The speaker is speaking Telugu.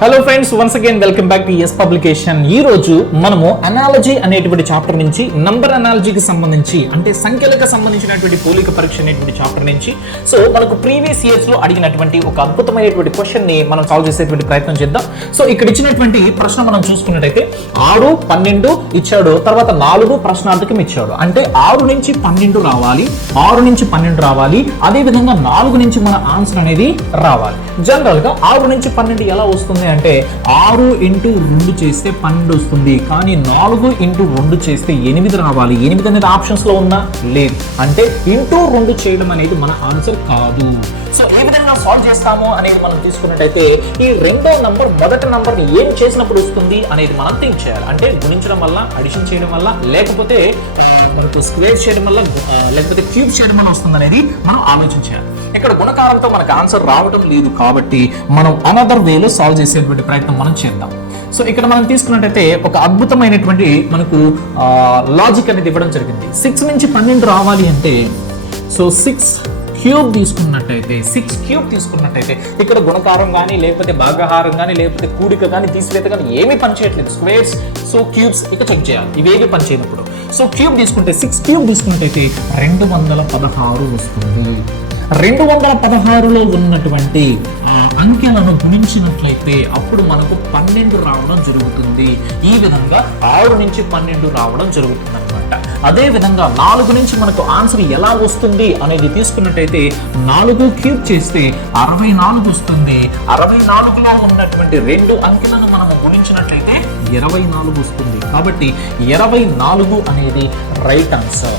Hello friends, once again welcome back to S publication. ఈ రోజు మనము అనాలజీ అనేటువంటి చాప్టర్ నుంచి నంబర్ అనాలజీకి సంబంధించి అంటే సంఖ్యలకు సంబంధించినటువంటి పోలిక పరీక్ష అనేటువంటి చాప్టర్ నుంచి మనకు ప్రీవియస్ ఇయర్స్ లో అడిగినటువంటి ఒక అద్భుతమైనటువంటి క్వశ్చన్ ని మనం సాల్వ్ చేసేటువంటి ప్రయత్నం చేద్దాం. ఇక్కడ ఇచ్చినటువంటి ప్రశ్న మనం చూసుకున్నట్టయితే 6, 12 ఇచ్చాడు, తర్వాత 4 ప్రశ్నార్థకం ఇచ్చాడు. అంటే 6 నుంచి 12 రావాలి, 6 నుంచి 12 రావాలి, అదే విధంగా 4 నుంచి మన ఆన్సర్ అనేది రావాలి. జనరల్ గా 6 నుంచి 12 ఎలా వస్తుంది అంటే 6 ఇంటూ 2 చేస్తే 12 వస్తుంది, కానీ 4 ఇంటూ 2 చేస్తే 8 రావాలి. 8 అనేది ఆప్షన్స్ లో ఉందా? లేదు. అంటే ఇంటూ 2 చేయడం అనేది మన ఆన్సర్ కాదు. ఏ విధంగా సాల్వ్ చేస్తాము అనేది మనం తీసుకున్నట్టయితే ఈ రెండో నంబర్ మొదటి నంబర్ ఏం చేసినప్పుడు వస్తుంది అనేది మనం థింక్ చేయాలి. అంటే గుణించడం వల్ల, అడిషన్ చేయడం వల్ల, లేకపోతే మనకు స్క్వేర్ చేయడం వల్ల, లేకపోతే క్యూబ్ చేయడం వల్ల వస్తుంది అనేది మనం ఆలోచించాలి. ఇక్కడ గుణకారంతో మనకు ఆన్సర్ రావడం లేదు కాబట్టి మనం అనదర్ వేలో సాల్వ్ చేసేటువంటి ప్రయత్నం మనం చేద్దాం. ఇక్కడ మనం తీసుకున్నట్టయితే ఒక అద్భుతమైనటువంటి మనకు లాజిక్ అనేది ఇవ్వడం జరిగింది. 6 నుంచి 12 రావాలి అంటే 6 క్యూబ్ తీసుకున్నట్టయితే ఇక్కడ గుణకారం కానీ, లేకపోతే భాగాహారం కానీ, లేకపోతే కూడిక కానీ, తీసివేత కానీ ఏమీ పనిచేయట్లేదు. స్క్వేర్స్ క్యూబ్స్ ఇక చెక్ చేయాలి, ఇవేవి పనిచేయనప్పుడు. క్యూబ్ తీసుకుంటే 6 క్యూబ్ తీసుకున్నట్టయితే 216 వస్తుంది. 216లో ఉన్నటువంటి అంకెలను గుణించినట్లయితే అప్పుడు మనకు 12 రావడం జరుగుతుంది. ఈ విధంగా 6 నుంచి 12 రావడం జరుగుతుంది అనమాట. అదే విధంగా 4 నుంచి మనకు ఆన్సర్ ఎలా వస్తుంది అనేది తీసుకున్నట్టయితే 4 క్యూబ్ చేస్తే 64 వస్తుంది. 64లో ఉన్నటువంటి 2 అంకెలను మనం గుణించినట్లయితే 24 వస్తుంది. కాబట్టి 24 అనేది రైట్ ఆన్సర్.